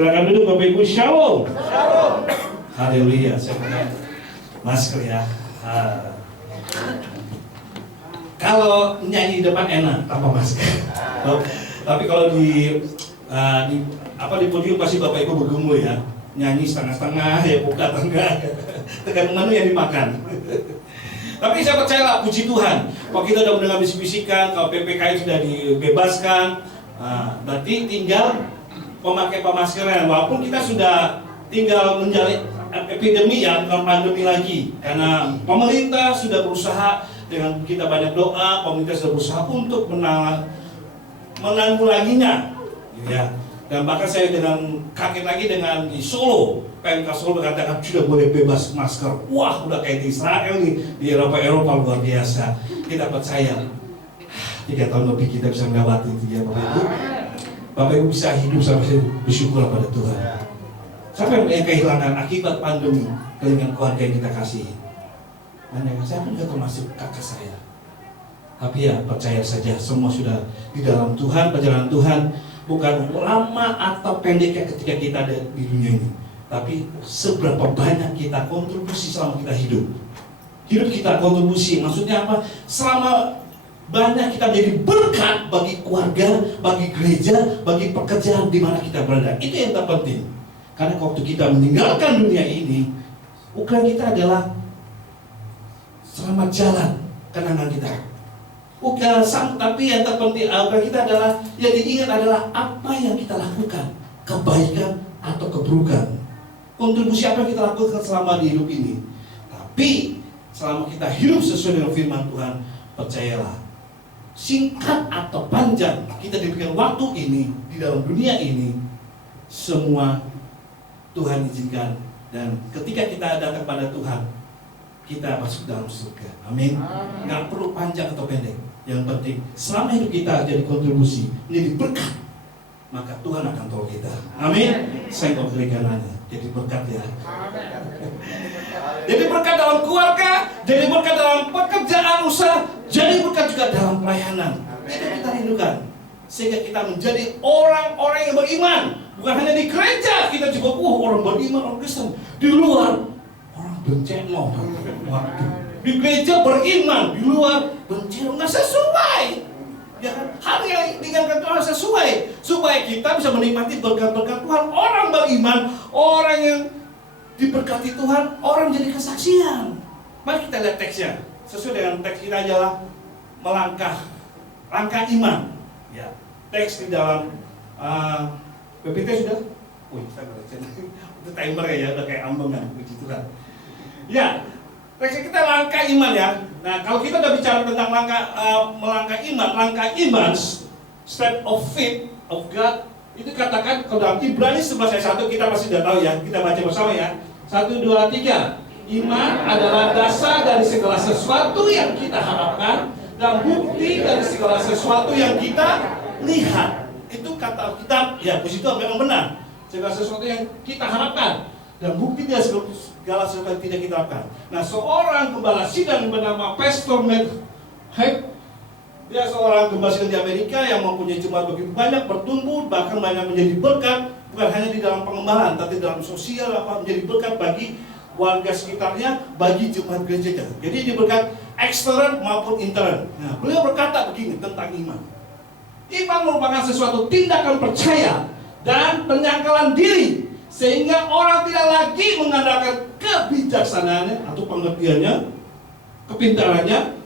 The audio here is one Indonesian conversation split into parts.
Silakan duduk Bapak Ibu. Shalom. Haleluya. Saya pakai masker ya. Kalau nyanyi di depan enak tanpa masker. Tapi kalau di podium pasti Bapak Ibu bergumul ya. Nyanyi setengah-setengah ya, buka tengah. Tergantung menu yang dimakan. Tapi saya percayalah, puji Tuhan, kalau kita sudah mendengar bisik-bisikan, kalau PPKI sudah dibebaskan, berarti tinggal pemakai pemasker. Walaupun kita sudah tinggal menjalani epidemi ya, bukan pandemi lagi. Karena pemerintah sudah berusaha dengan kita banyak doa, pemerintah sudah berusaha untuk menanggulanginya, ya. Dan bahkan saya dengan kaget lagi dengan di Solo, PMK Solo mengatakan sudah boleh bebas masker. Wah, udah kayak di Israel nih, di Eropa luar biasa. Kita percaya 3 tahun lebih kita bisa melewati itu ya Bapak Ibu. Bapak Ibu bisa hidup sampai bersyukur pada Tuhan. Siapa yang kehilangan akibat pandemi dengan keluarga yang kita kasihi? Saya pun juga termasuk kakak saya. Tapi ya percaya saja, semua sudah di dalam Tuhan, perjalanan Tuhan. Bukan lama atau pendeknya ketika kita ada di dunia ini, tapi seberapa banyak kita kontribusi selama kita hidup. Hidup kita kontribusi, maksudnya apa? Selama banyak kita menjadi berkat bagi keluarga, bagi gereja, bagi pekerjaan di mana kita berada. Itu yang terpenting. Karena waktu kita meninggalkan dunia ini, ukuran kita adalah selamat jalan kenangan kita. Bukan tapi yang terpenting kita adalah yang diingat adalah apa yang kita lakukan, kebaikan atau keburukan, kontribusi apa yang kita lakukan selama di hidup ini. Tapi selama kita hidup sesuai dengan firman Tuhan, percayalah, singkat atau panjang kita diberikan waktu ini di dalam dunia ini, semua Tuhan izinkan, dan ketika kita datang pada Tuhan, kita masuk dalam surga. Amin. Nggak perlu panjang atau pendek. Yang penting selama hidup kita jadi kontribusi, menjadi berkat, maka Tuhan akan tolong kita. Amin. Saya mau beri kanannya, jadi berkat ya. Jadi berkat dalam keluarga, jadi berkat dalam pekerjaan usaha, jadi berkat juga dalam pelayanan. Itu kita rindukan, sehingga kita menjadi orang-orang yang beriman. Bukan hanya di gereja kita juga orang beriman, orang Kristen. Di luar orang bencengok. Waduh. Di gereja beriman, di luar bencana, nggak sesuai. Ya kan? Hal yang diingatkan Tuhan sesuai, supaya kita bisa menikmati berkat-berkat Tuhan. Orang beriman, orang yang diberkati Tuhan, orang jadi kesaksian. Mari kita lihat teksnya. Sesuai dengan teks kita adalah langkah iman. Ya, teks di dalam PPT sudah. Saya baca. Itu timer ya, udah kayak ambengan, puji Tuhan. Ya. Teksnya kita langkah iman ya. Nah, kalau kita udah bicara tentang melangkah iman, step of faith of God, itu katakan kalau dalam Ibrani 11 ayat 1 kita pasti sudah tahu ya. Kita baca bersama ya. 1, 2, 3. Iman adalah dasar dari segala sesuatu yang kita harapkan dan bukti dari segala sesuatu yang kita lihat. Itu kata Alkitab, ya puji Tuhan memang benar. Segala sesuatu yang kita harapkan dan bukti dari segala sesuatu yang tidak kita lakukan. Nah, seorang gembala sidang bernama Pastor Matt Haig, dia seorang gembala sidang di Amerika yang mempunyai jemaat begitu banyak, bertumbuh, bahkan banyak menjadi berkat, bukan hanya di dalam pengembalaan, tapi dalam sosial, menjadi berkat bagi warga sekitarnya, bagi jemaat gerejanya. Jadi dia berkat ekstern maupun intern. Nah, beliau berkata begini tentang iman. Iman merupakan sesuatu tindakan percaya dan penyangkalan diri, sehingga orang tidak lagi mengandalkan kebijaksanaannya atau pengertiannya, kepintarannya,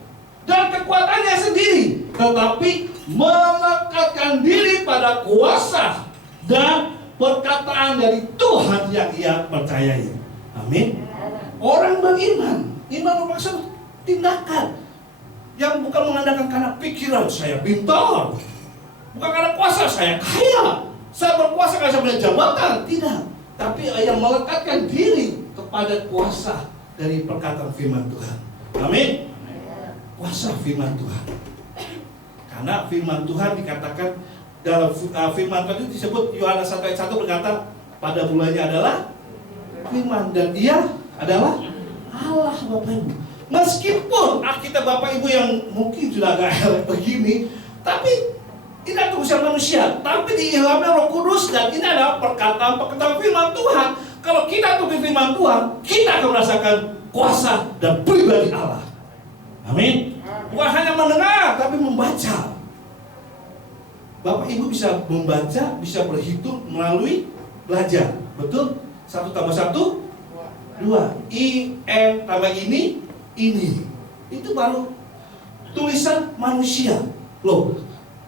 dan kekuatannya sendiri, tetapi melekatkan diri pada kuasa dan perkataan dari Tuhan yang ia percayai. Amin. Orang beriman, iman merupakan tindakan yang bukan mengandalkan karena pikiran saya pintar, bukan karena kuasa saya kaya, saya berkuasa karena saya punya jabatan, tidak. Tapi yang melekatkan diri kepada kuasa dari perkataan firman Tuhan. Amin. Kuasa firman Tuhan. Karena firman Tuhan dikatakan dalam firman Tuhan itu disebut Yohanes 1 ayat 1 berkata, pada mulanya adalah firman dan dia adalah Allah. Bapak Ibu, meskipun kita Bapak Ibu yang mungkin sudah agak elek begini, tapi Ini adalah tulisan manusia, tapi diilhami Roh Kudus, dan ini adalah perkataan firman Tuhan. Kalau kita tulis firman Tuhan, kita akan merasakan kuasa dan pribadi Allah. Amin. Bukan hanya mendengar, tapi membaca. Bapak Ibu bisa membaca, bisa berhitung melalui belajar. Betul? 1 tambah 1, 2. I-M tambah ini. Itu baru tulisan manusia. Loh.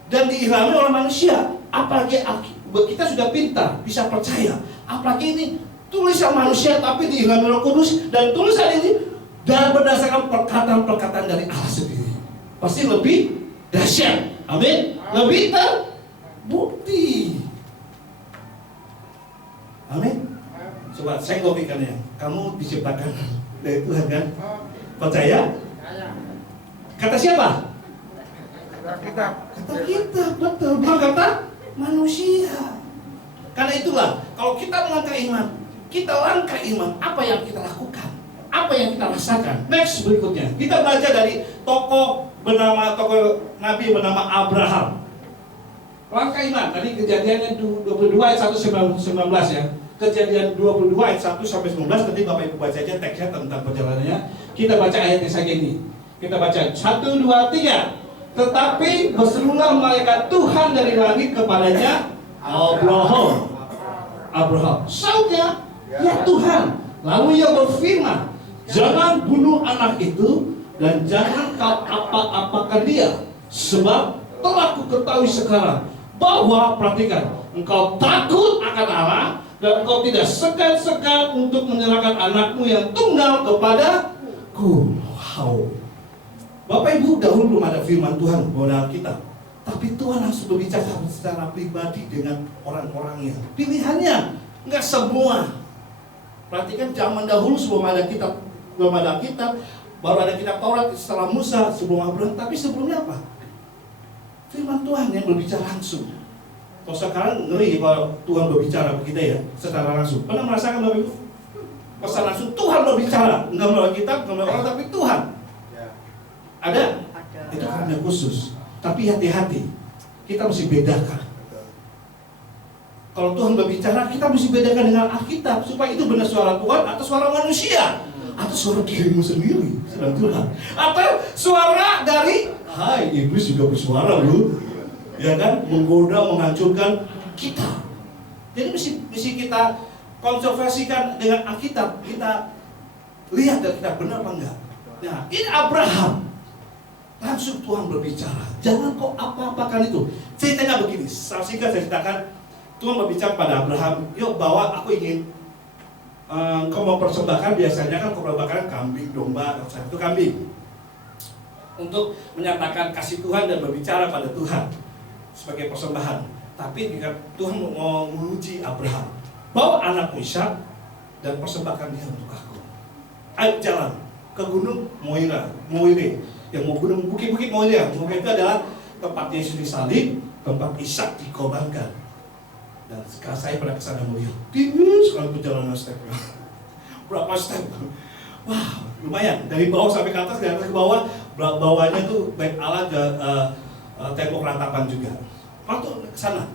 Dan diilhami oleh manusia. Apalagi kita sudah pintar, bisa percaya. Apalagi ini tulisan manusia tapi diilhami Roh Kudus, dan tulisan ini dan berdasarkan perkataan-perkataan dari Allah sendiri. Pasti lebih dahsyat. Amin. Lebih terbukti. Amin. Coba saya ikannya. Kamu diciptakan dari Tuhan kan? Percaya? Kata siapa? Kata kita, betul. Bukan kata manusia. Karena itulah, kalau kita melangkah iman, kita langkah iman, apa yang kita lakukan, apa yang kita rasakan. Next berikutnya, kita belajar dari tokoh Nabi bernama Abraham. Langkah iman, tadi Kejadian 22 ayat 1-19 ya. Kejadian 22 ayat 1-19, nanti Bapak Ibu baca aja teksnya tentang perjalanannya. Kita baca ayatnya saja ini. Kita baca 1, 2, 3. Tetapi berserulah malaikat Tuhan dari langit kepadanya, Abraham. Sautnya, ya Tuhan. Lalu ia berfirman, jangan bunuh anak itu dan jangan kau apa-apakan dia, sebab telah ku ketahui sekarang bahwa, perhatikan, engkau takut akan Allah dan engkau tidak segan-segan untuk menyerahkan anakmu yang tunggal kepadaku. Wow. Bapak Ibu, dahulu belum ada firman Tuhan pada Alkitab, tapi Tuhan langsung berbicara secara pribadi dengan orang-orangnya. Pilihannya nggak semua. Perhatikan, zaman dahulu sebelum ada kitab, baru ada kitab Taurat setelah Musa, sebelum Abraham. Tapi sebelumnya apa? Firman Tuhan yang berbicara langsung. Kalau sekarang ngeri kalau Tuhan berbicara ke kita ya, secara langsung. Pernah merasakan Bapak Ibu? Pesan langsung Tuhan berbicara, nggak melalui kitab, nggak melalui orang, tapi Tuhan. Ada? Itu karena khusus. Tapi hati-hati, kita mesti bedakan. Kalau Tuhan berbicara, kita mesti bedakan dengan Alkitab, supaya itu benar suara Tuhan atau suara manusia, atau suara dirimu sendiri, sedang Tuhan, atau suara dari hai, iblis juga bersuara bro, ya kan, menggoda, menghancurkan kita. Jadi mesti kita kontroversikan dengan Alkitab, kita lihat dan kita benar apa enggak. Nah, ini Abraham. Langsung Tuhan berbicara, jangan kau apa-apakan itu. Ceritanya begini, saya ceritakan. Tuhan berbicara pada Abraham, yuk bawa, aku ingin kau mau persembahkan, biasanya kan kau persembahkan kambing, domba, itu kambing, untuk menyatakan kasih Tuhan dan berbicara pada Tuhan sebagai persembahan. Tapi jika Tuhan mau menguji Abraham, bawa anakmu Ishak dan persembahkan dia untuk aku. Ayo jalan ke gunung Moire, yang mau gunung bukit-bukit Moria. Moria itu adalah tempat Yesus disalib, tempat Ishak dikorbankan. Dan sekarang saya pernah kesana Moria. Tinggi sekali perjalanan stepnya. Berapa step? Wow, lumayan. Dari bawah sampai ke atas, dari atas ke bawah. Bawahnya tuh Bait Allah, tembok ratapan juga. Waktu kesana,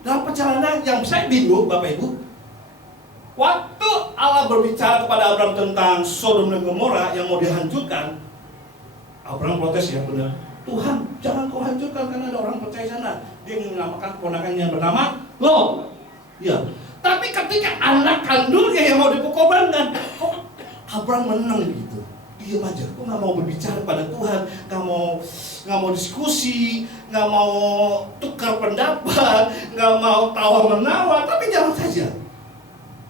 dalam perjalanan yang saya bingung, Bapak Ibu, waktu Allah berbicara kepada Abraham tentang Sodom dan Gomora yang mau dihancurkan, Abraham protes ya, benar. Tuhan, jangan kau hancurkan karena ada orang percaya sana. Dia menamakan keponakannya yang bernama Lot. Ya. Tapi ketika anak kandungnya yang mau dikorbankan, kok Abraham menang gitu. Diam aja. Kok nggak mau berbicara pada Tuhan, nggak mau diskusi, nggak mau tukar pendapat, nggak mau tawa menawa, tapi jawab saja.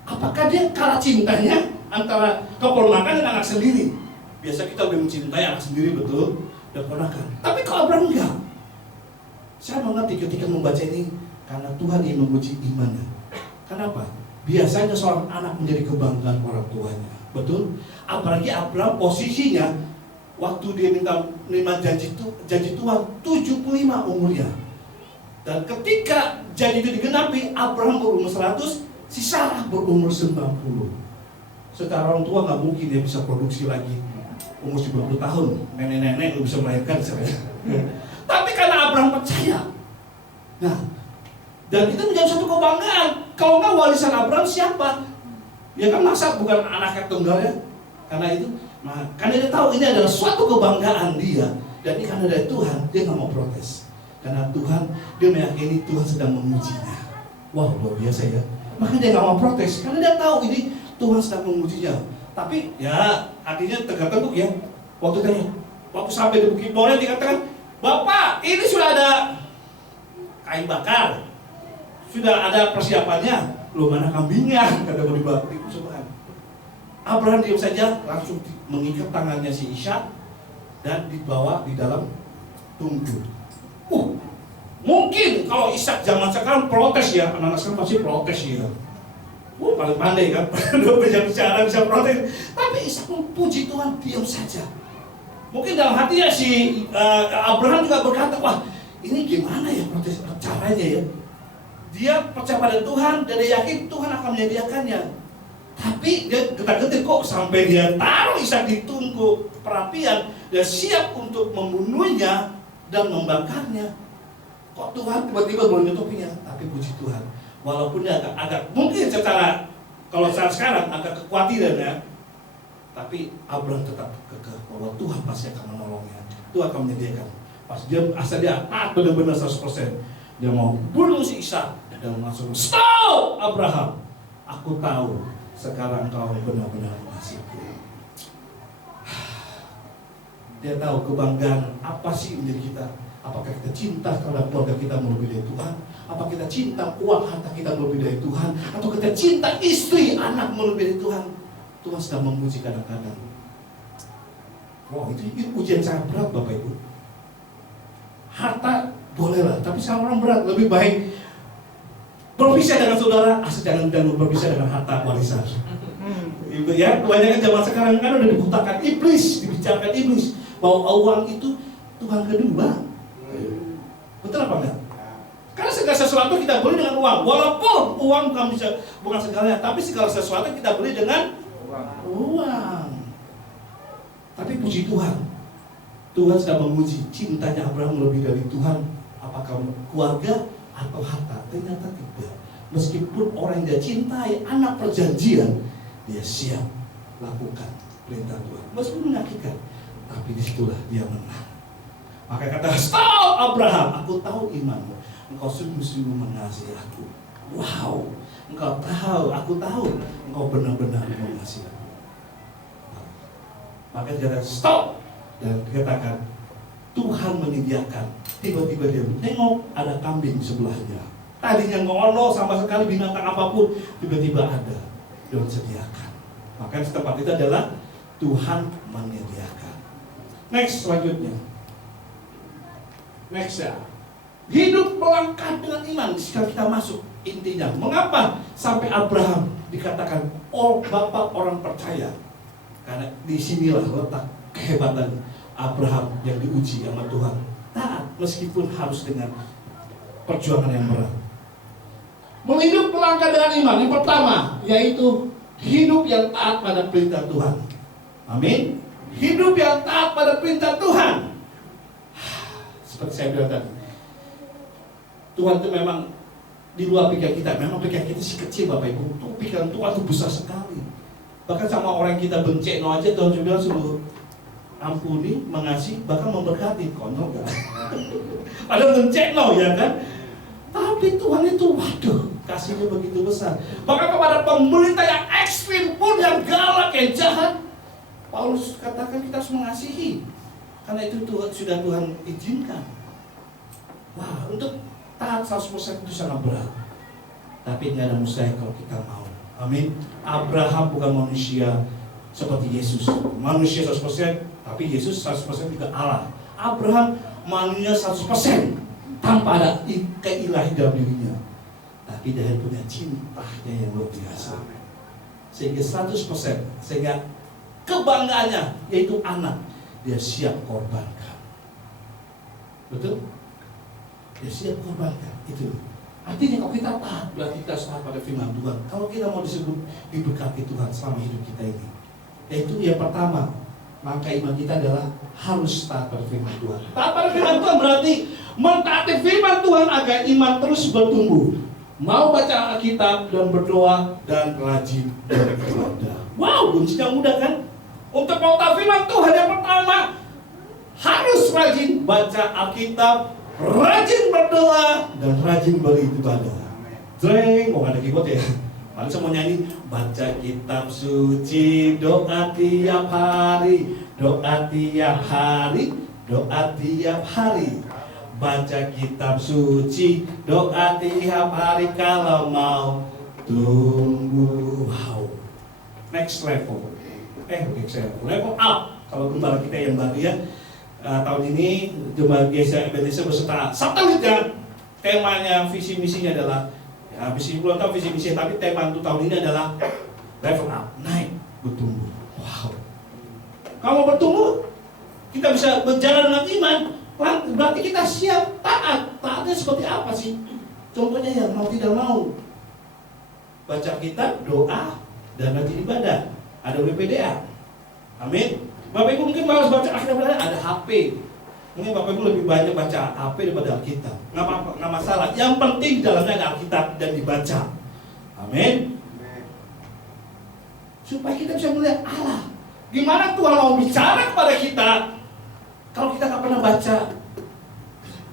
Apakah dia kalah cintanya antara keponakan dan anak sendiri? Biasa kita lebih mencintai anak sendiri, betul, dan ponakan. Tapi kalau Abraham enggak. Saya mengerti ketika membaca ini, karena Tuhan ingin menguji imannya. Kenapa? Biasanya seorang anak menjadi kebanggaan orang tuanya, betul? Apalagi Abraham posisinya waktu dia menerima janji Tuhan 75 umurnya. Dan ketika janji itu digenapi, Abraham berumur 100, si Sarah berumur 90. Secara orang tua nggak mungkin dia bisa produksi lagi. Umur 90 tahun, nenek-nenek lu bisa melahirkan saya. Tapi karena Abraham percaya, Nah, dan itu menjadi satu kebanggaan. Kalau nggak warisan Abraham siapa? Ya kan masa bukan anaknya tunggal ya? Karena itu, nah, karena dia tahu ini adalah suatu kebanggaan dia. Dan ini karena dari Tuhan, dia nggak mau protes. Karena Tuhan, dia meyakini Tuhan sedang mengujinya. Wah, luar biasa ya. Makanya dia nggak mau protes, karena dia tahu ini Tuhan sedang mengujinya. Tapi ya artinya tegak-teguk ya. Waktu sampai di Bukit More dikatakan, Bapak, ini sudah ada kain bakar, sudah ada persiapannya. Loh, mana kambingnya? Kata mau dibawa dipersembahkan. Abraham diam saja, langsung mengikat tangannya si Ishak dan dibawa di dalam tungku. Mungkin kalau Ishak zaman sekarang protes ya, anak-anak sekarang pasti protes ya. Paling pandai kan, bicara bisa protes. Tapi Ishak pun puji Tuhan, diam saja. Mungkin dalam hatinya si Abraham juga berkata, wah ini gimana ya protes caranya ya. Dia percaya pada Tuhan dan dia yakin Tuhan akan menyediakannya. Tapi dia getar-getir kok sampai dia taruh Ishak di tungku perapian dan siap untuk membunuhnya dan membakarnya. Kok Tuhan tiba-tiba menutupinya? Tapi puji Tuhan, walaupun dia agak mungkin secara kalau saat sekarang agak kekhawatiran ya, tapi Abraham tetap kekeh bahwa Tuhan pasti akan menolongnya. Tuhan akan menyediakan. Pas dia asal dia benar-benar 100%, dia mau bunuh si Ishak dan langsung stop Abraham. Aku tahu sekarang kau benar-benar mengasihiku. Dia tahu kebanggaan apa sih menjadi kita. Apakah kita cinta terhadap keluarga kita melebihi dari Tuhan? Apa kita cinta uang harta kita melebihi dari Tuhan? Atau kita cinta istri, anak melebihi dari Tuhan? Tuhan sedang menguji kadang-kadang. Wow, itu ujian sangat berat Bapak Ibu. Harta bolehlah, tapi sama orang berat. Lebih baik berpisah dengan saudara, jangan berpisah dengan harta warisan. Ya, kebanyakan zaman sekarang kan udah dibutakan iblis, dibicarakan iblis bahwa uang itu Tuhan kedua. Betul apa enggak? Karena segala sesuatu kita beli dengan uang. Walaupun uang bukan segalanya, tapi segala sesuatu kita beli dengan uang. Tapi puji Tuhan, Tuhan sedang menguji cintanya Abraham lebih dari Tuhan. Apakah keluarga atau harta? Ternyata tidak. Meskipun orang yang dia cintai, anak perjanjian, dia siap lakukan perintah Tuhan. Meskipun menyakitkan, tapi disitulah dia menang. Maka kata, stop Abraham, aku tahu imanmu. Engkau sungguh-sungguh mengasihi aku. Wow, aku tahu engkau benar-benar mengasihi aku. Maka dia kata, stop. Dan dikatakan, Tuhan menyediakan. Tiba-tiba dia menengok, ada kambing sebelahnya. Tadinya ngono sama sekali binatang apapun, tiba-tiba ada. Dia sediakan. Maka tempat itu adalah Tuhan menyediakan. Next, selanjutnya. Next ya. Hidup melangkah dengan iman. Sekarang kita masuk intinya. Mengapa sampai Abraham dikatakan bapak orang percaya? Karena disinilah letak kehebatan Abraham yang diuji sama Tuhan. Taat meskipun harus dengan perjuangan yang berat. Hidup melangkah dengan iman. Yang pertama yaitu hidup yang taat pada perintah Tuhan. Amin. Hidup yang taat pada perintah Tuhan. Seperti saya bilang tadi, Tuhan itu memang di luar pikiran kita. Memang pikiran kita sih kecil Bapak Ibu. Tuh pikiran Tuhan itu besar sekali. Bahkan sama orang kita benceno aja Tuhan juga suruh ampuni, mengasihi, bahkan memberkati. Konyol kan? Padahal benceno ya kan? Tapi Tuhan itu waduh, kasihnya begitu besar. Bahkan kepada pemerintah yang ekstrim pun, yang galak, yang jahat, Paulus katakan kita harus mengasihi. Karena itu sudah Tuhan izinkan. Wah, untuk taat 100% itu sangat berat. Tapi nggak ada mustahil kalau kita mau. Amin. Abraham bukan manusia seperti Yesus. Manusia 100%, tapi Yesus 100% juga Allah. Abraham manusia 100% tanpa ada keilahi dalam dirinya. Tapi dia punya cintanya yang luar biasa. Sehingga 100%, sehingga kebanggaannya yaitu anak, dia siap korbankan. Betul? Dia siap korbankan. Itu. Artinya kalau kita taat, berarti kita taat pada firman Tuhan. Kalau kita mau disebut diberkati Tuhan selama hidup kita ini, yaitu yang pertama, Langkah iman kita adalah harus taat pada firman Tuhan. Taat pada firman Tuhan berarti mentaati firman Tuhan agar iman terus bertumbuh. Mau baca Alkitab dan berdoa dan rajin beribadah. Wow, kuncinya mudah kan? Untuk mau tahu firman Tuhan yang pertama harus rajin baca Alkitab, rajin berdoa dan rajin beribadah. Jreng, mau ada keyboard ya? Paling semua nyanyi, baca kitab suci, doa tiap hari, doa tiap hari, doa tiap hari. Baca kitab suci, doa tiap hari kalau mau tumbuh. Wow. Next level. Next level. Level up. Kalau gembala kita yang baru ya, tahun ini Jemaat GSI Indonesia beserta satelitnya, temanya visi misinya adalah misi belum tahu visi misi, tapi tema untuk tahun ini adalah level up, naik, bertumbuh. Wow. Kalau bertumbuh, kita bisa berjalan dengan iman. Berarti kita siap taat. Taatnya seperti apa sih? Contohnya yang mau tidak mau, baca kitab, doa, dan rajin ibadah. Ada WPDA. Amin. Bapak Ibu mungkin malas baca Alkitab, ada HP. Mungkin Bapak Ibu lebih banyak baca HP daripada Alkitab. Nggak apa-apa, nggak masalah. Yang penting di dalamnya ada Alkitab dan dibaca. Amin. Supaya kita bisa melihat Allah. Gimana Tuhan mau bicara kepada kita kalau kita nggak pernah baca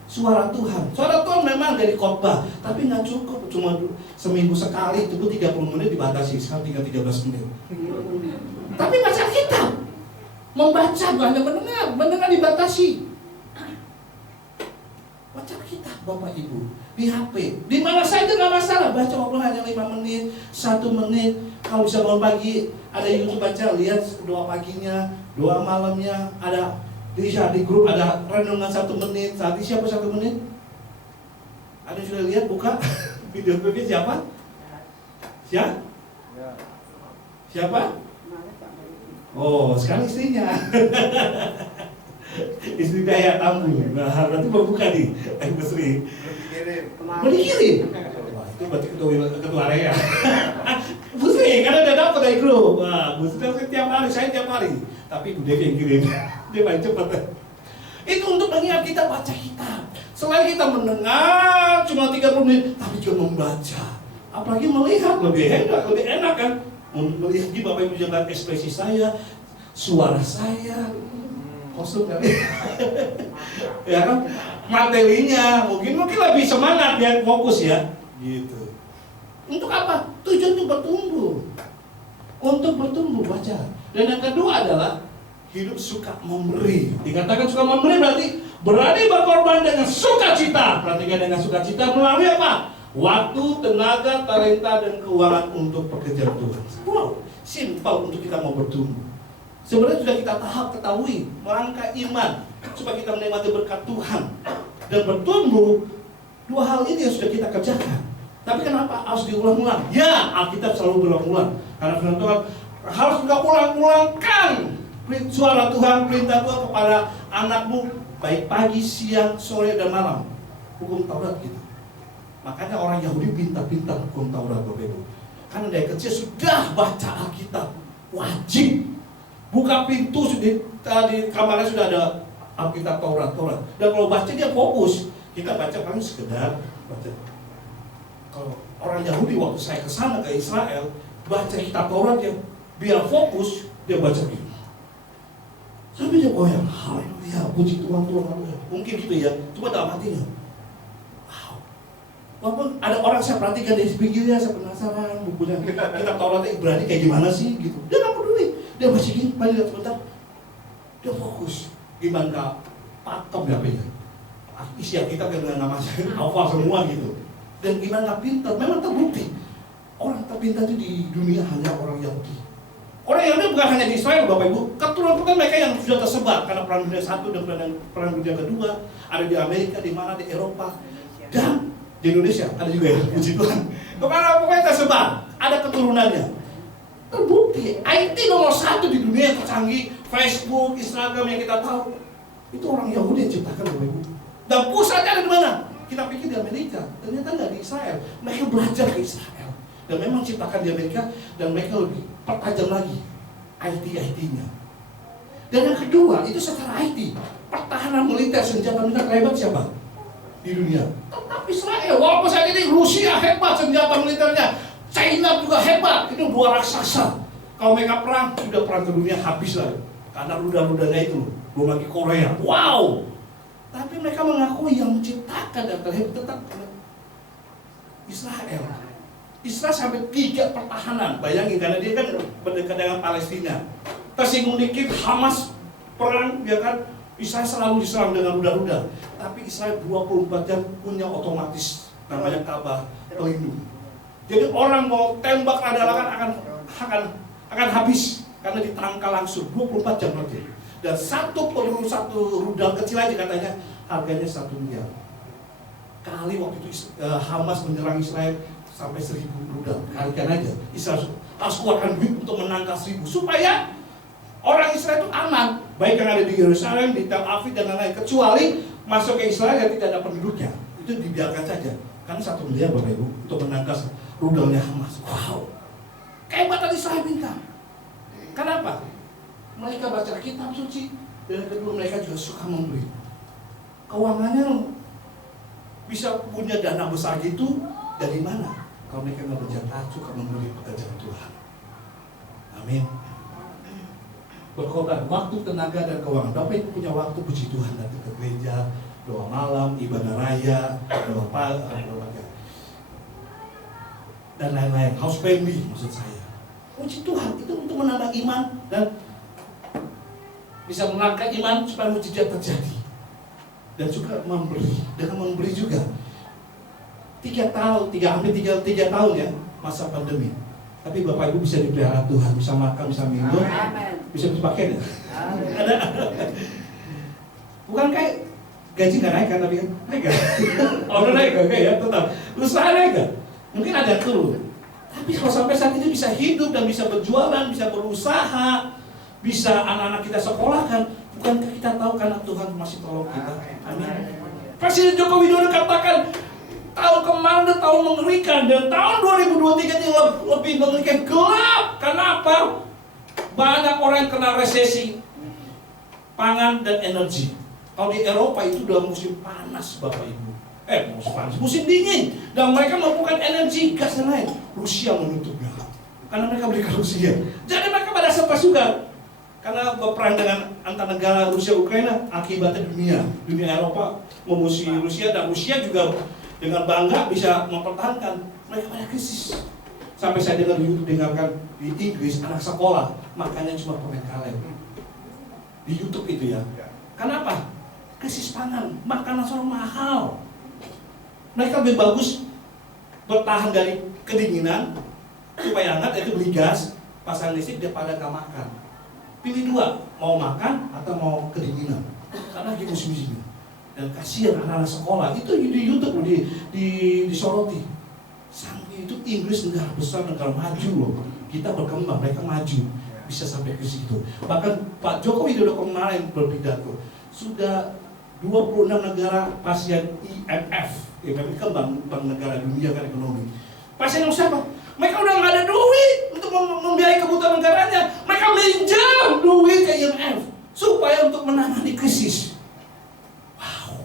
suara Tuhan. Suara Tuhan memang dari khotbah, tapi nggak cukup. Cuma seminggu sekali, itu 30 menit dibatasi. Sekarang tinggal 13 menit. Tapi baca Alkitab. Membaca bukan hanya mendengar. Mendengar dibatasi. Baca kitab Bapak Ibu di HP, di mana saja nggak masalah. Baca walaupun hanya 5 menit, 1 menit. Kalau bisa bangun pagi, ada YouTube baca, lihat doa paginya, doa malamnya. Ada di grup ada renungan 1 menit. Saat ini siapa 1 menit? Ada yang sudah lihat buka video-video siapa? Siapa? Oh, sekarang istrinya. Istri kaya tamu. Nah, berarti mau buka nih. Ibu Sri. Mau dikirim. Wah, itu berarti ketua area. Bu Sri, karena udah dapat dari grup. Wah, Bu Sri tiap hari, saya tiap hari. Tapi Bu Devi yang kirim. Dia paling cepat. Itu untuk mengingat kita baca kitab. Selain kita mendengar cuma 30 menit, tapi juga membaca. Apalagi melihat lebih enak kan? Melihat di Bapak Ibu jangan ekspresi saya, suara saya, kostum kali, ya kan, materinya mungkin lebih semangat ya, fokus ya, gitu. Untuk apa? Tujuan untuk bertumbuh baca. Dan yang kedua adalah hidup suka memberi. Dikatakan suka memberi berarti berkorban dengan sukacita. Perhatikan, dengan sukacita melalui apa? Waktu, tenaga, talenta, dan keuangan untuk pekerjaan Tuhan. Wow, simpel untuk kita mau bertumbuh. Sebenarnya sudah kita ketahui melangkah iman supaya kita menikmati berkat Tuhan dan bertumbuh. 2 hal ini yang sudah kita kerjakan. Tapi kenapa harus diulang-ulang? Ya, Alkitab selalu berulang-ulang. Karena firman Tuhan harus kita ulang-ulangkan suara Tuhan, perintah Tuhan kepada anakmu baik pagi, siang, sore, dan malam. Hukum Taurat gitu. Makanya orang Yahudi pintar-pintar hukum Taurat, Bapak Ibu. Karena dari kecil sudah baca Alkitab, wajib. Buka pintu di kamarnya sudah ada Alkitab Taurat. Dan kalau baca dia fokus. Kita baca kami sekedar baca. Kalau orang Yahudi waktu saya ke sana ke Israel, baca kitab Taurat dia biar fokus, dia baca gitu. Sampai dia goyang, haleluya, puji Tuhan, haleluya. Mungkin gitu ya, cuma dalam hatinya. Walaupun ada orang saya perhatikan di pinggirnya, saya penasaran bukunya kitab Taurat Ibrani kayak gimana sih gitu. Dia nggak peduli, dia masih gini, lihat sebentar, dia fokus. Gimana nggak pakem ya apa isi kita dengan nama saya hafal semua gitu. Dan gimana nggak pintar, memang terbukti orang terpintar itu di dunia hanya orang Yahudi. Orang Yahudi bukan hanya di Israel, Bapak Ibu, keturunan mereka yang sudah tersebar karena perang dunia 1 dan perang dunia kedua, ada di Amerika, di mana di Eropa, dan di Indonesia ada juga ya, puji Tuhan. Kemana pokoknya tersebar, ada keturunannya. Terbukti, IT nomor 1 di dunia yang tercanggih, Facebook, Instagram yang kita tahu, itu orang Yahudi yang ciptakan, Bapak Ibu. Dan pusatnya ada di mana? Kita pikir di Amerika, ternyata nggak di Israel. Mereka belajar ke Israel, dan memang ciptakan di Amerika, dan mereka lebih pertajam lagi IT-nya. Dan yang kedua, itu secara IT. Pertahanan militer, senjata militer terhebat siapa? Di dunia. Tetap Israel. Walaupun saat ini Rusia hebat senjata militernya, China juga hebat. Itu dua raksasa. Kalau mereka perang, sudah perang ke dunia habis lah. Karena rudal-rudalnya itu. Belum lagi Korea. Wow! Tapi mereka mengakui yang menciptakan dan terhebat tetap Israel. Israel sampai 3 pertahanan. Bayangin, karena dia kan berdekat dengan Palestina. Tersinggung dikit, Hamas perang, ya kan? Israel selalu diserang dengan rudal-rudal. Tapi Israel 24 jam punya otomatis namanya Ka'bah pelindung. Jadi orang mau tembak radakan akan habis karena ditangkal langsung 24 jam nanti. Dan satu rudal kecil aja katanya harganya 1 miliar. Kali waktu itu Hamas menyerang Israel sampai 1000 rudal. Kalikan aja. Israel harus keluarkan duit untuk menangkal 1000 supaya orang Israel itu aman, baik yang ada di Yerusalem, di Tel Aviv dan lain-lain, kecuali masuk ke Israel yang tidak ada penduduknya. Itu dibiarkan saja. Karena 1 miliar Bapak Ibu untuk menangkal rudalnya Hamas. Wow. Kehebatan Israel minta. Kenapa? Mereka baca kitab suci, dan kedua mereka juga suka memberi. Keuangannya bisa punya dana besar gitu dari mana? Kalau mereka nggak berzakat, suka memberi pekerjaan Tuhan. Amin. Berkorban waktu, tenaga, dan keuangan. Bapak Ibu punya waktu puji Tuhan, datang ke gereja, doa malam, ibadah raya, doa pagi, dan lain-lain. House family maksud saya. Puji Tuhan itu untuk menambah iman dan bisa melangkah iman supaya mujizat terjadi. Dan juga memberi, dengan memberi juga. 3 tahun ya masa pandemi. Tapi Bapak Ibu bisa dipelihara Tuhan, bisa makan, bisa minum, bisa dipakai ya. Ada. Bukan kayak gaji nggak naik kan, tapi kan naik kan? Orang naik kan ya, tetap. Usaha naik kan? Mungkin ada yang turun. Tapi kalau sampai saat ini bisa hidup dan bisa berjualan, bisa berusaha, bisa anak-anak kita sekolahkan, bukankah kita tahu karena Tuhan masih tolong kita? Amin. Presiden Joko Widodo katakan tahun kemarin adalah tahun mengerikan, dan tahun 2023 ini lebih mengerikan, gelap. Kenapa? Banyak orang yang kena resesi pangan dan energi. Kalau di Eropa itu udah musim panas Bapak Ibu. Musim dingin, dan mereka membutuhkan energi, gas dan lain. Rusia menutupnya karena mereka beli ke Rusia. Jadi mereka pada stres juga karena berperang dengan antar negara Rusia Ukraina. Akibatnya dunia Eropa memusuhi Rusia, dan Rusia juga dengan bangga bisa mempertahankan. Mereka pada krisis. Sampai saya dengarkan di Inggris anak sekolah makannya cuma permen kaleng di YouTube itu ya. Kenapa? Krisis pangan, makanan selalu mahal. Mereka lebih bagus bertahan dari kedinginan supaya hangat, yaitu beli gas, pasang listrik daripada gak makan. Pilih 2, mau makan atau mau kedinginan. Karena lagi musim-musimnya. Dan kasihan anak-anak sekolah itu di YouTube disoroti. Sampai itu Inggris negara besar, negara maju loh. Kita berkembang, mereka maju. Bisa sampai ke situ. Bahkan Pak Joko Widodo kemarin berpidato, sudah 26 negara pasien IMF. IMF kan bank negara dunia kan ekonomi. Pasien siapa? Mereka udah nggak ada duit untuk membiayai kebutuhan negaranya. Mereka minjam duit ke IMF supaya untuk menangani krisis. Wow.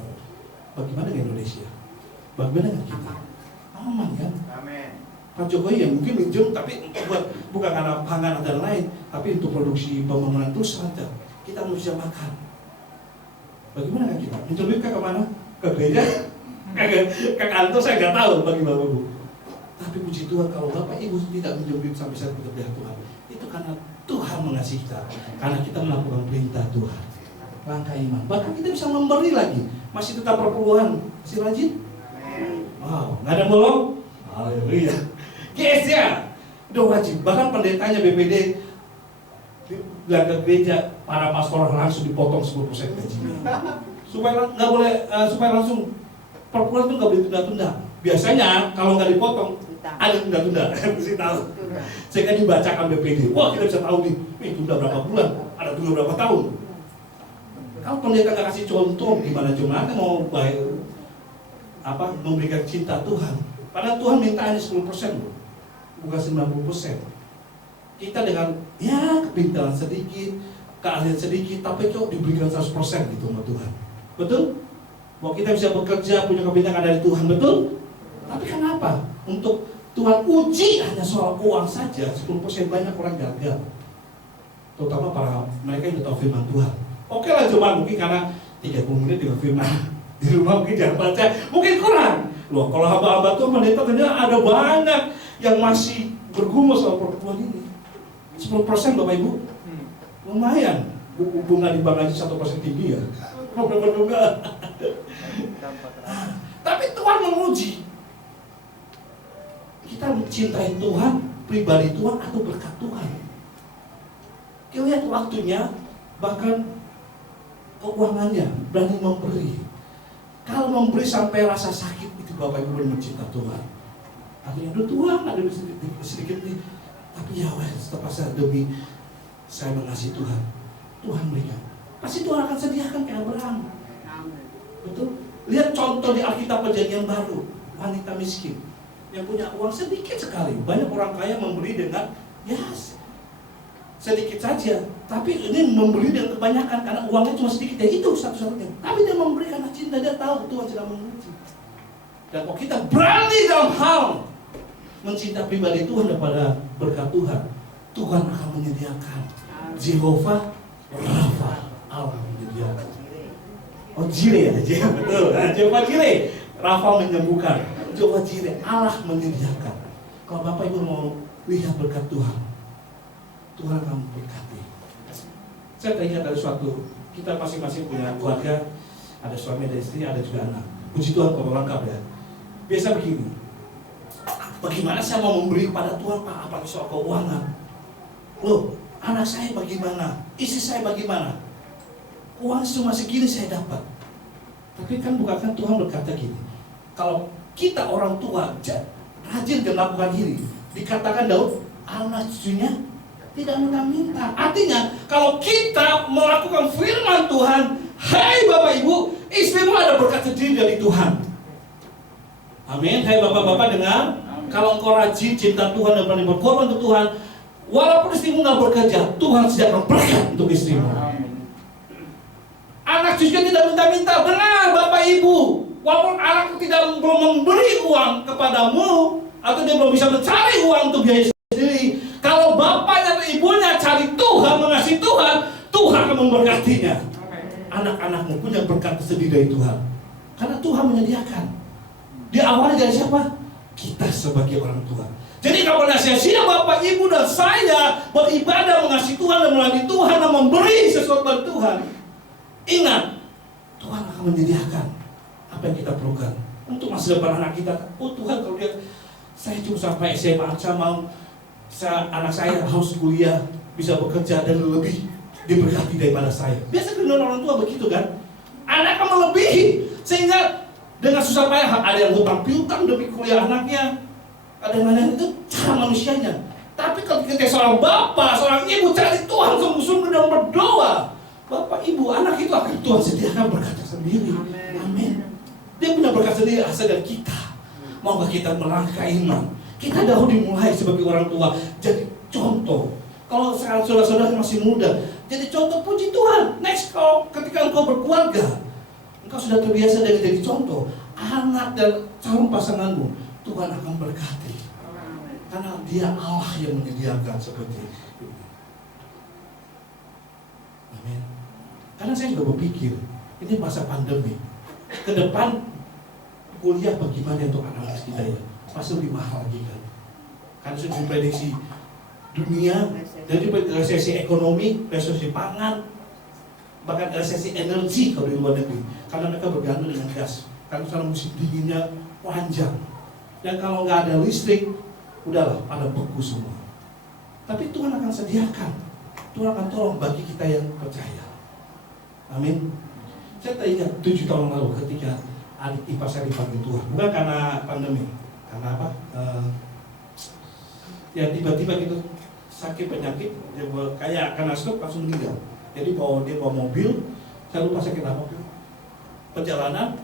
Bagaimana dengan Indonesia? Bagaimana dengan kita? Aman kan? Amin. Pak Jokowi ya mungkin minjem, tapi bukan karena pangan dan lain, tapi untuk produksi pembangunan terus saja. Kita bisa makan. Bagaimana kan kita? Minjem duit ke mana? Ke gereja? Ke kantor saya nggak tahu bagi Bapak Ibu. Tapi puji Tuhan kalau Bapak Ibu tidak minjem duit sampai saat kita melihat Tuhan, itu karena Tuhan mengasihi kita, karena kita melakukan perintah Tuhan. Langkah iman. Bahkan kita bisa memberi lagi, masih tetap perpuluhan, masih rajin. Wow, nggak ada bolong. Haleluya. GSA udah wajib. Bahkan pendetanya BPD bilang ke gereja, para pastoral langsung dipotong 10% gajinya. Supaya nggak boleh, supaya langsung perpuluhan itu nggak boleh tunda-tunda. Biasanya kalau nggak dipotong ada tunda-tunda, mesti tahu. Sehingga dibacakan BPD. Wah, kita bisa tahu nih, tunda berapa bulan, ada tunda berapa tahun. Kalau pendeta nggak kasih contoh, gimana mau bayar memberikan cinta Tuhan. Padahal Tuhan minta hanya 10% loh, bukan 90%. Kita dengan kepintaran sedikit, keahlian sedikit, tapi kok diberikan 100% gitu sama Tuhan. Betul? Bahwa kita bisa bekerja, punya kebenangan dari Tuhan, betul? Tapi kenapa? Untuk Tuhan uji hanya soal uang saja, 10% banyak orang gagal. Terutama para mereka yang tahu firman Tuhan. Oke lah, cuma mungkin karena 30 menit dengan firman di rumah mungkin jangan baca, mungkin kurang. Loh, kalau hamba-hamba Tuhan pendeta ternyata ada banyak yang masih bergumul soal perempuan ini. 10% Bapak Ibu, lumayan. Bunga di bank aja 1% tinggi ya. Juga. Tapi Tuhan menguji kita mencintai Tuhan, pribadi Tuhan atau berkat Tuhan. Kita lihat waktunya, bahkan keuangannya, berani memberi. Kalau memberi sampai rasa sakit itu Bapak Ibu benar mencinta Tuhan. Artinya, aduh Tuhan ada sedikit nih, tapi ya wes terpaksa demi saya mengasihi Tuhan. Tuhan berikan. Pasti Tuhan akan sediakan kayak Abraham. Betul? Lihat contoh di Alkitab Perjanjian Baru, wanita miskin yang punya uang sedikit sekali. Banyak orang kaya memberi dengan sedikit saja, tapi ini memberi dengan kebanyakan karena uangnya cuma sedikit. Ya itu satu-satunya. Tapi dia memberi karena cinta, dia tahu Tuhan sedang menguji. Dan kalau kita berani dalam hal mencinta pribadi Tuhan daripada berkat Tuhan, Tuhan akan menyediakan. Jehovah Rafa, Allah menyediakan. Oh Jire ya, betul. Jehovah Jire, Rafa menyembuhkan. Jehovah Jire, Allah menyediakan. Kalau Bapak Ibu mau lihat berkat Tuhan, Tuhan akan memberkati. Saya teringat dari suatu, kita masing-masing punya keluarga, ada suami, ada istri, ada juga anak. Puji Tuhan kalau lengkap ya. Biasa begini, bagaimana saya mau memberi kepada Tuhan Pak, apalagi soal keuangan. Loh, anak saya bagaimana? Istri saya bagaimana? Uang cuma segini saya dapat. Tapi kan bukankah Tuhan berkata gini, kalau kita orang tua rajin dan lakukan diri, dikatakan Daud, anak cucunya tidak minta-minta. Artinya, kalau kita melakukan firman Tuhan, hai Bapak Ibu, istrimu ada berkat sendiri dari Tuhan. Amin. Hai Bapak-bapak dengar, kalau engkau rajin cinta Tuhan dan berani berkorban untuk Tuhan, walaupun istrimu nggak bekerja, Tuhan sediakan berkat untuk istrimu. Anak cucunya tidak minta-minta. Benar Bapak Ibu, walaupun anak belum memberi uang kepadamu, atau dia belum bisa mencari uang untuk biaya sendiri, kalau bapaknya atau ibunya cari Tuhan, mengasihi Tuhan, Tuhan akan memberkatinya. Anak-anakmu punya berkat sendiri dari Tuhan, karena Tuhan menyediakan. Diawali dari siapa? Kita sebagai orang tua. Jadi kalau sia-sia Bapak Ibu dan saya beribadah, mengasihi Tuhan dan melayani Tuhan dan memberi sesuatu bagi Tuhan, ingat, Tuhan akan menyediakan apa yang kita perlukan untuk masa depan anak kita. Oh Tuhan, kalau dia, saya cuma sampai SMA, anak saya harus kuliah, bisa bekerja dan lebih diberkati daripada saya. Biasa kan orang tua begitu kan? Anak akan melebihi, sehingga dengan susah payah ada yang hutang piutang demi kuliah anaknya, ada yang lain itu cara manusianya. Tapi kalau kita seorang bapak, seorang ibu cari Tuhan sungguh-sungguh dan berdoa, Bapak Ibu, anak itu akan Tuhan sediakan berkat sendiri. Amin. Dia punya berkat sendiri asal dari kita. Maukah kita melangkah iman? Kita dahulu dimulai sebagai orang tua, jadi contoh. Kalau sekarang saudara-saudara masih muda, jadi contoh, puji Tuhan. Next, kalau ketika engkau berkeluarga, engkau sudah terbiasa dengan jadi contoh. Anak dan calon pasanganmu, Tuhan akan berkati. Karena Dia Allah yang menyediakan seperti itu. Amin. Karena saya juga berpikir, ini masa pandemi, ke depan kuliah bagaimana untuk anak-anak kita ya? Pasti lebih mahal lagi kan? Karena sudah diprediksi dunia dari resesi ekonomi, resesi pangan, bahkan resesi energi kalau di luar negeri. Karena mereka bergantung dengan gas. Karena sekarang musim dinginnya panjang. Dan kalau nggak ada listrik, udahlah pada beku semua. Tapi Tuhan akan sediakan. Tuhan akan tolong bagi kita yang percaya. Amin. Saya teringat 7 tahun lalu ketika adik ipar saya dipanggil Tuhan. Bukan karena pandemi, karena apa? Ya tiba-tiba gitu sakit penyakit, dia kayak karena stroke langsung meninggal. Jadi dia bawa mobil, saya lupa sakit apa tuh. Perjalanan,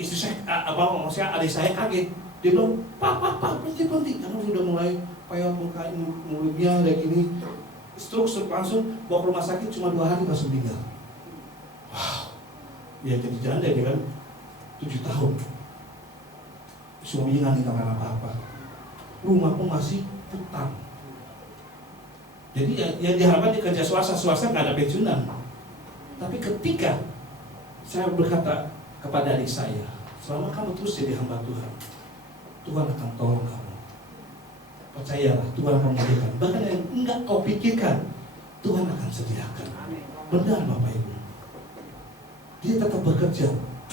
istri saya, maksudnya adik saya kaget. Dia bilang, Pak, berhenti, karena sudah mulai kayak mulutnya kayak gini. stroke langsung bawa ke rumah sakit, cuma 2 hari langsung meninggal. Wow, ya jadi janda dia kan 7 tahun. Suaminya nggak ninggalkan apa-apa. Rumah pun masih hutang. Jadi yang diharapkan di kerja swasta nggak ada pensiunan. Tapi ketika saya berkata kepada adik saya, selama kamu terus jadi hamba Tuhan, Tuhan akan tolong kamu. Percayalah, Tuhan akan menyediakan. Bahkan yang enggak kau pikirkan, Tuhan akan sediakan. Benar Bapak Ibu. Dia tetap bekerja.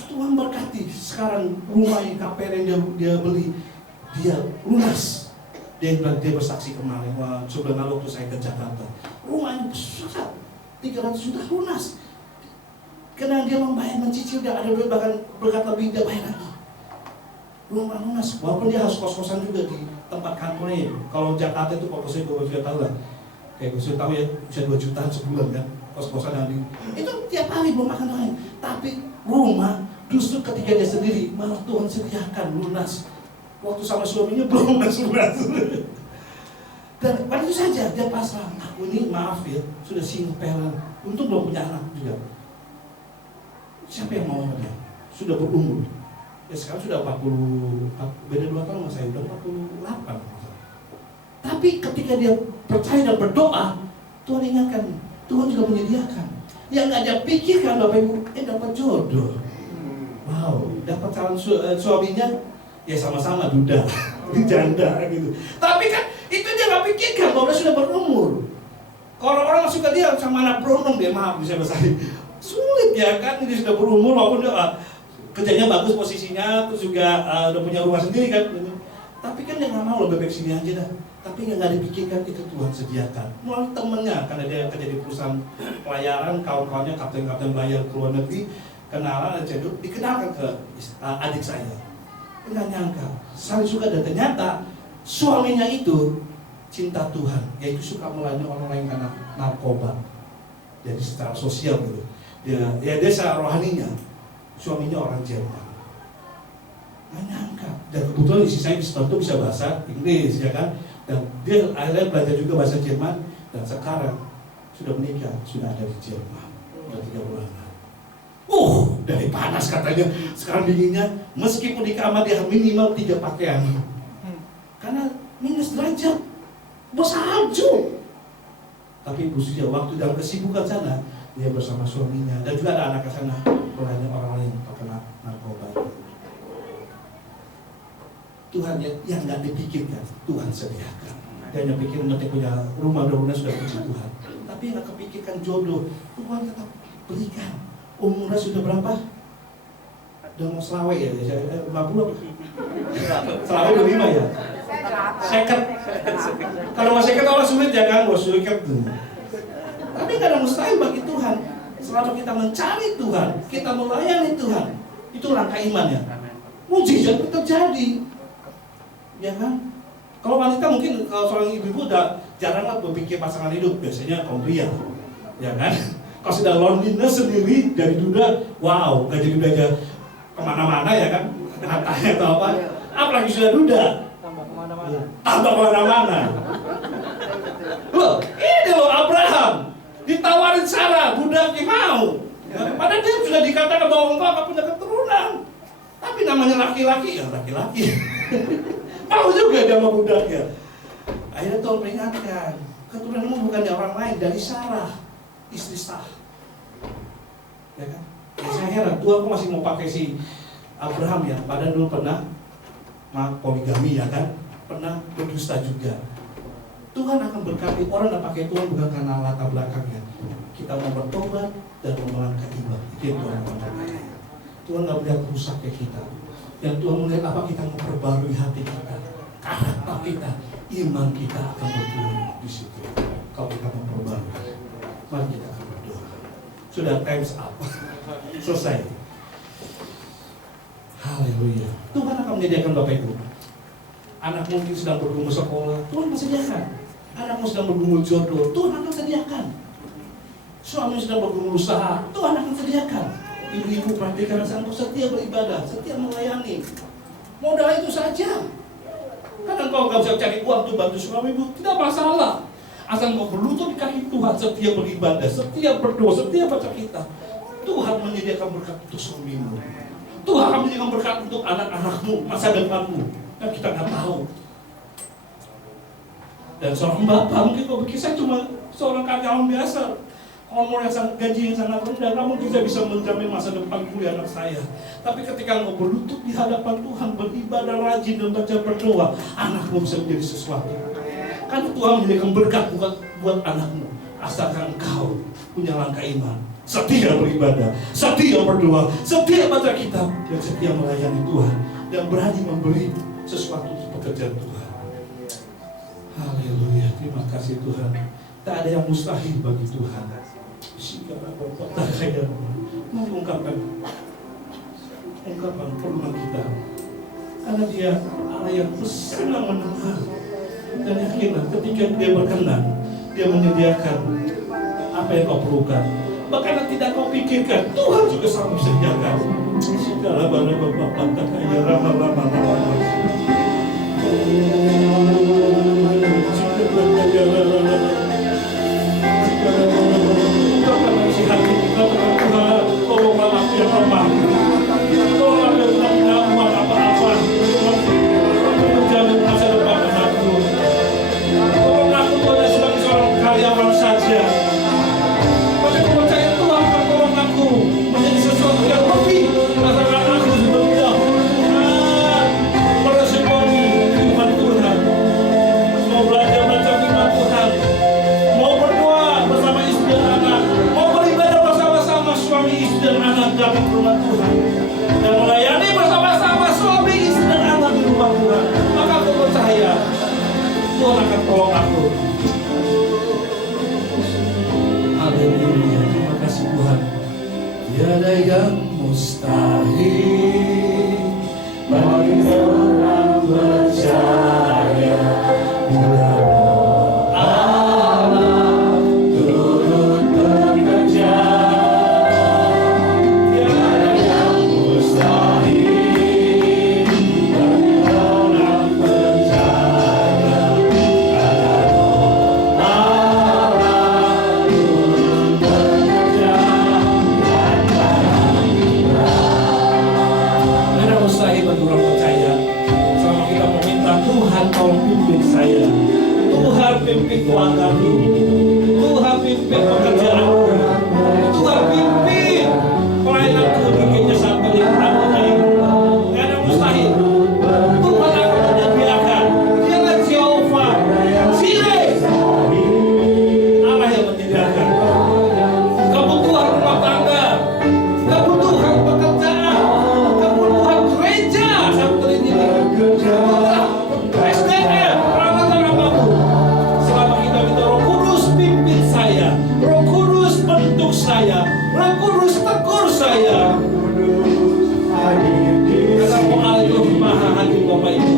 Tuhan berkati. Sekarang rumah yang KPR yang dia beli, dia lunas. Dia bersaksi kemarin, sebulan lalu waktu saya ke Jakarta, rumahnya besar, 300 juta lunas. Karena dia membayar, mencicil, dia ada duit, bahkan berkat lebih dia bayar lagi. Rumah lunas, walaupun dia harus kos-kosan juga di tempat kantornya. Kalau Jakarta itu kos-kosnya gue juga tahu lah, kayak gue sudah tahu ya, bisa 2 jutaan sebulan kan, kos-kosan yang itu tiap hari belum makan lain. Tapi rumah justru ketika dia sendiri, malah Tuhan sediakan lunas. Waktu sama suaminya belum lunas. Dan pada itu saja dia pasrah, aku ini maaf ya, sudah single parent, untung belum punya anak juga. Siapa yang mau sama dia? Sudah berumur. Ya sekarang sudah 40, beda 2 tahun sama saya, udah 48. Tapi ketika dia percaya dan berdoa, Tuhan ingatkan, Tuhan juga menyediakan. Yang nggak dia pikirkan Bapak Ibu, dapat jodoh. Wow, dapat calon suaminya, ya sama-sama duda, janda gitu. Tapi kan itu dia nggak pikirkan bahwa dia sudah berumur. Kalau orang suka dia sama anak berondong, dia maaf bisa bahasa sulit ya kan, dia sudah berumur walaupun dia kerjanya bagus posisinya, terus juga udah punya rumah sendiri kan. Tapi kan dia nggak mau, lebih baik sini aja dah. Tapi yang nggak dipikirkan itu Tuhan sediakan. Melalui temennya, karena dia kerja di perusahaan pelayaran, kawan-kawannya kapten-kapten pelayaran ke luar negeri, kenalan dan cedok, dikenalkan ke adik saya. Nggak nyangka, saling suka, dan ternyata suaminya itu cinta Tuhan, yaitu suka melayani orang lain karena narkoba. Jadi secara sosial gitu. Dia secara rohaninya, suaminya orang Jerman. Nggak nyangka, dan kebetulan istri saya itu bisa bahasa Inggris ya kan, dan dia akhirnya belajar juga bahasa Jerman, dan sekarang sudah menikah, sudah ada di Jerman, sudah 3 bulan. Dari panas katanya, sekarang dinginnya, meskipun di kamar dia minimal 3 pakaian, karena minus derajat, bersalju. Tapi busunya waktu dalam kesibukan sana, dia bersama suaminya, dan juga ada anak ke sana, melayani orang lain terkena narkoba. Tuhan yang nggak dipikirkan, Tuhan sediakan. Dia hanya pikir nanti punya rumah, mudah-mudahan sudah puji Tuhan. Tapi yang nggak kepikirkan jodoh, Tuhan tetap berikan. Umurnya sudah berapa? Udah mau selawe ya? 50 apa? Selawe udah 5 ya? Seket. Kalau mau seket orang sulit ya kan? Mau sulit tuh. Tapi nggak ada mustahil bagi Tuhan. Selama kita mencari Tuhan, kita melayani Tuhan, itu langkah imannya. Mujizat itu terjadi, ya kan? Kalau wanita mungkin, kalau seorang ibu-ibu udah jarang lah berpikir pasangan hidup, biasanya kaum pria, ya kan? Kalau sudah loneliness sendiri dari duda, wow, gak jadi belajar kemana-mana ya kan? Katanya atau apa? Apalagi sudah duda, tambah kemana-mana. Loh, ini loh Abraham ditawarin Sarah, budaknya mau. Ya, padahal dia sudah dikatakan bahwa engkau akan punya keturunan. Tapi namanya laki-laki, ya laki-laki. Mau juga dia sama budaknya. Akhirnya Tuhan peringatkan, keturunanmu bukan dari orang lain, dari Sarah, istri Sah. Ya kan? Ya, saya heran, Tuhan kok masih mau pakai si Abraham ya, padahal dulu pernah poligami ya kan, pernah berdusta juga. Tuhan akan berkati orang yang pakai Tuhan bukan karena latar belakangnya. Kita mau bertobat dan melangkah iman. Itu yang Tuhan mau. Tuhan nggak melihat rusaknya kita. Yang Tuhan melihat apa, kita mau perbarui hati kita, karakter kita, iman kita akan bertumbuh di situ. Kalau kita mau perbarui, mari kita akan berdoa. Sudah times up, selesai. Haleluya. Tuhan akan menyediakan Bapak Ibu. Anak mungkin sedang bergumul sekolah, Tuhan akan sediakan. Anakmu sedang bergumul jodoh, Tuhan akan sediakan. Suami sedang bergumul usaha, Tuhan akan sediakan. Ibu-ibu perhatikan sanggup setia beribadah, setia melayani. Modal itu saja. Kadang kalau nggak bisa cari uang tuh bantu suami ibu, tidak masalah. Asal engkau berlutut di kaki Tuhan, setiap beribadah, setiap berdoa, setiap baca kitab, Tuhan menyediakan berkat untuk suamimu. Tuhan akan menyediakan berkat untuk anak-anakmu, masa depanmu. Dan kita nggak tahu. Dan seorang bapak, mungkin kau pikir saya cuma seorang karyawan biasa, honor yang sangat, gaji yang sangat rendah, namun kita bisa menjamin masa depan kuliah anak saya. Tapi ketika engkau berlutut di hadapan Tuhan, beribadah rajin dan baca berdoa, anakmu bisa menjadi sesuatu. Karena Tuhan menyediakan berkat buat anakmu, asalkan engkau punya langkah iman, setia beribadah, setia berdoa, setia baca kitab, dan setia melayani Tuhan, dan berani memberi sesuatu untuk pekerjaan Tuhan. Haleluya, terima kasih Tuhan. Tak ada yang mustahil bagi Tuhan. Segala bapak tak kaya mengungkapkan perluan kita, karena Dia Allah yang senang mendengar. Dan yakinlah ketika Dia berkenan, Dia menyediakan apa yang kau perlukan. Bahkan yang tidak kau pikirkan, Tuhan juga sanggup sediakan. Segala bapak tak kaya ramah-ramah. Tolonglah aku yang lemah, tolonglah aku yang tidak buat apa-apa, menjamin masa depan anakku. Tolonglah aku Tuhan sebagai seorang karyawan saja, tapi aku percaya Tuhan akan tolong aku menjadi sesuatu yang lebih. Rasakan aku seperti Tuhan meresponi firman Tuhan, mau belajar baca firman Tuhan, mau berdoa bersama istri dan anak, mau beribadah bersama-sama suami istri dan anak dalam rumah Tuhan, dan melayani bersama-sama suami istri dan anak di rumah Tuhan. Maka aku percaya Tuhan akan tolong aku. Haleluya, terima kasih Tuhan. Tiada yang mustahil bagi orang percaya. Bila Allah turut bekerja, tiada yang mustahil bagi orang percaya. Allah turut bekerja dan ada mustahil bagi orang percaya. Selama kita meminta Tuhan tolong pimpin saya, Tuhan pimpin keluargaku, Tuhan pimpin pekerjaanku, Tuhan pimpin pelayananku di gereja sampai yang anggota ini. Tidak ada mustahil. Tuhan akan menyediakan. Dialah Jehovah Jireh, Allah yang menyediakan kebutuhan rumah tangga, kebutuhan pekerjaan, kebutuhan gereja sampai ini. SDM, perawatan apapun. Selama kita minta Roh Kudus pimpin saya, Roh Kudus bentuk saya, Roh Kudus tegur saya. Kata Allah itu Maha Hakim Bapak Ibu.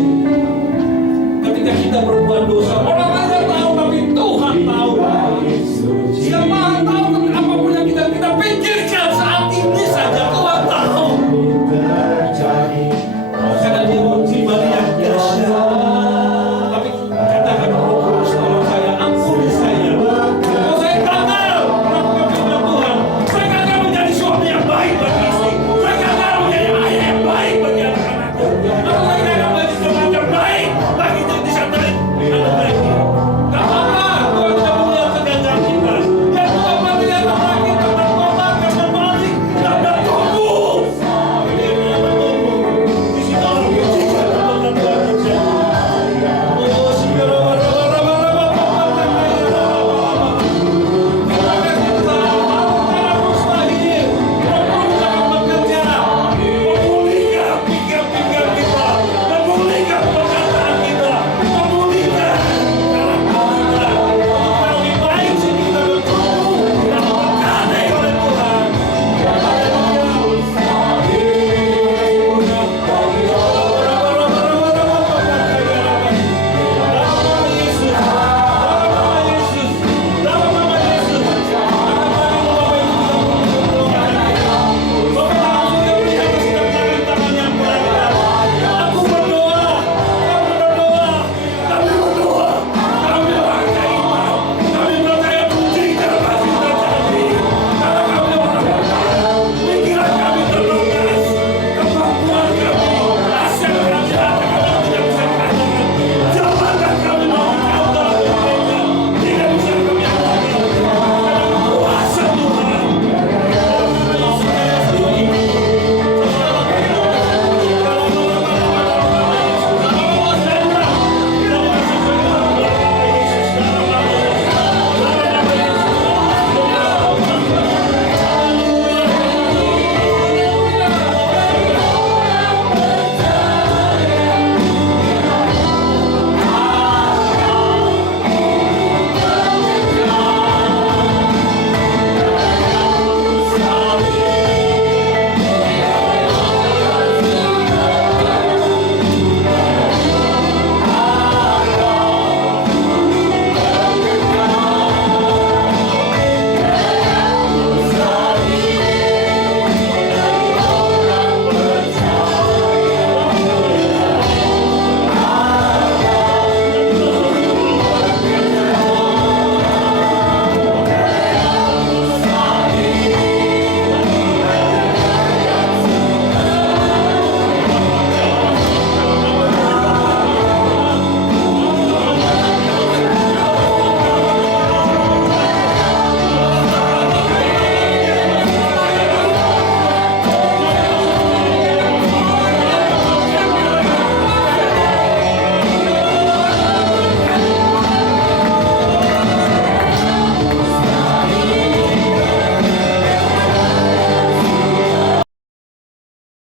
Ketika kita berbuat dosa, orang lain tahu tapi Tuhan tahu. Siapa